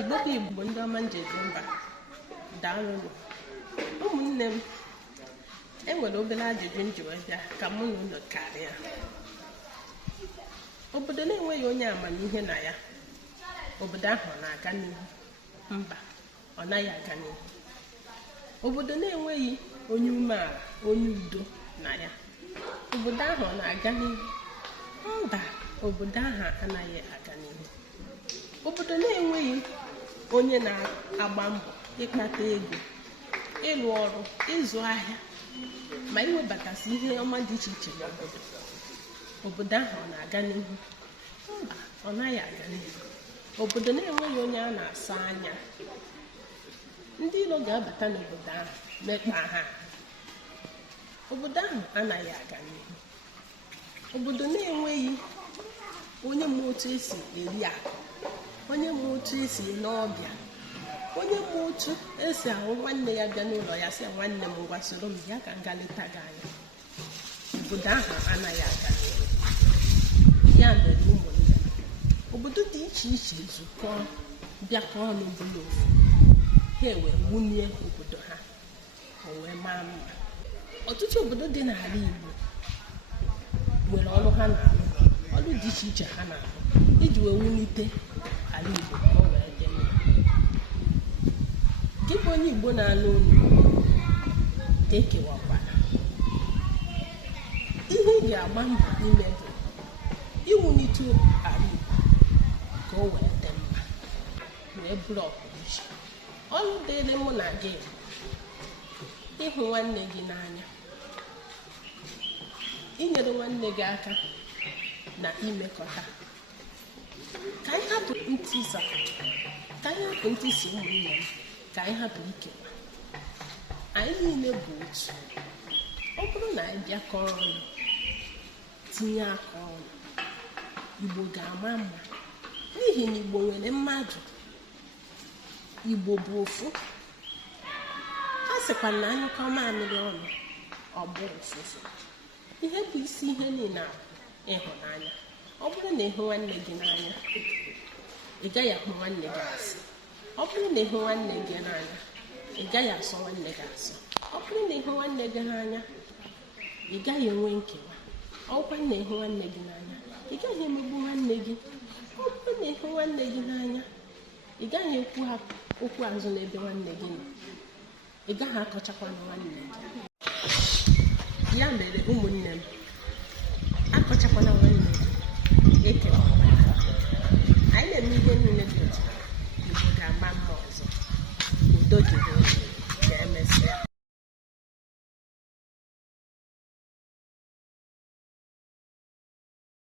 Igbo bụ Igbo ndị ọma njeje mba daalụ ụmụnne m. Enwere obere ajụjụ m ji wee bịa ka mụ na unu karịa. Obodo na-enweghị onye amamihe na ya, obodo ahụ ọ na-aga n'ihu? Mba, ọ naghị aga n'ihu. Obodo na-enweghị onye umeala, onye udo na ya, obodo ahụ ọ na-aga n'ihu? Mba, obodo ahụ anaghị aga n'ihu. Obodo na-enweghị onye na-agba mbọ ịkpata ego, ịrụ ọrụ, ịzụ ahịa, ma iwebatasị ihe ọma dị iche iche n'obodo, obodo ahụ ọ na-aga n'ihu? Mba, ọ naghị aga n'ihu. Obodo na-enweghị onye a na-asa anya, ndị iro ga-abata n'obodo ahụ mekpa ha, obodo ahụ anaghị aga n'ihu. Obodo na-enweghị onye ma otu esi eri akụ, onye ma otu esi ele ọbịa, onye ma otu esi ahụ nwanne ya bịa n'ụlọ ya sị nwanne m ngwa soro m ya ka m gaa leta gị anya, obodo ahụ anaghị aga n'ihu. Ya mere ụmụnne, obodo dị iche iche zukọọ bịakọ ọnụ bụrụ ofu, ha wee wunie obodo ha, o wee maa mma. Ọtụtụ obodo dị n'ala Igbo nwere ọrụ ha na-arụ, ọrụ dị iche iche ha na-arụ iji wee wulite ala Igbo ka o wee dị mma. Gị bụ onye Igbo na-anụ olu ga-ekewakwara ihe ị ga-agba mbọ n'ime bụ iwulite ala Igbo ka o wee dị mma, wee bụrụ ọpụrụiche. Ọrụ dịrị mụ na gị ịhụ nwanne gị n'anya, inyere nwanne gị aka na imekọta. Ka anyị hapụ ntisa, ka anyị hapụ ntisi ụmụnne m, ka anyị hapụ ikewa. Anyị niile bụ otu. Ọ bụrụ na anyị bịakọ ọnụ, tinye aka ọnụ, Igbo ga-ama mma, n'ihi na Igbo nwere mmadụ. Igbo bụ ofu. A sịkwa na anyụkọ mamịrị ọnụ, ọ bụ ụfụfụ. Ihe bụ isi ihe niile a ịhụnanya. Ọ bụrụ na ịhụ nwanne gị n'anya, ị gaghị ahụ nwanne gị asị. Ọ bụrụ na ịhụ nwanne gị n'anya, ị gaghị asọ nwanne gị asọ. Ọ bụrụ na ịhụ nwanne gị n'anya, ị gaghị enwe nkewa. Ọ bụrụ na ịhụ nwanne gị n'anya, ị gaghị emegbu nwanne gị. Ọ bụrụ na ịhụ nwanne gị n'anya, ị gaghị ekwu okwu azụ n'ebe nwanne gị nọ. Ị gaghị akọchakwa na nwanne gị. Ya mere ụmụnne m, akọchakwana nwanne gị, ekewakwala. Anyị na-eme ihe niile dị otu, Igbo ga-ama mma ọzọ. Udo dịrị.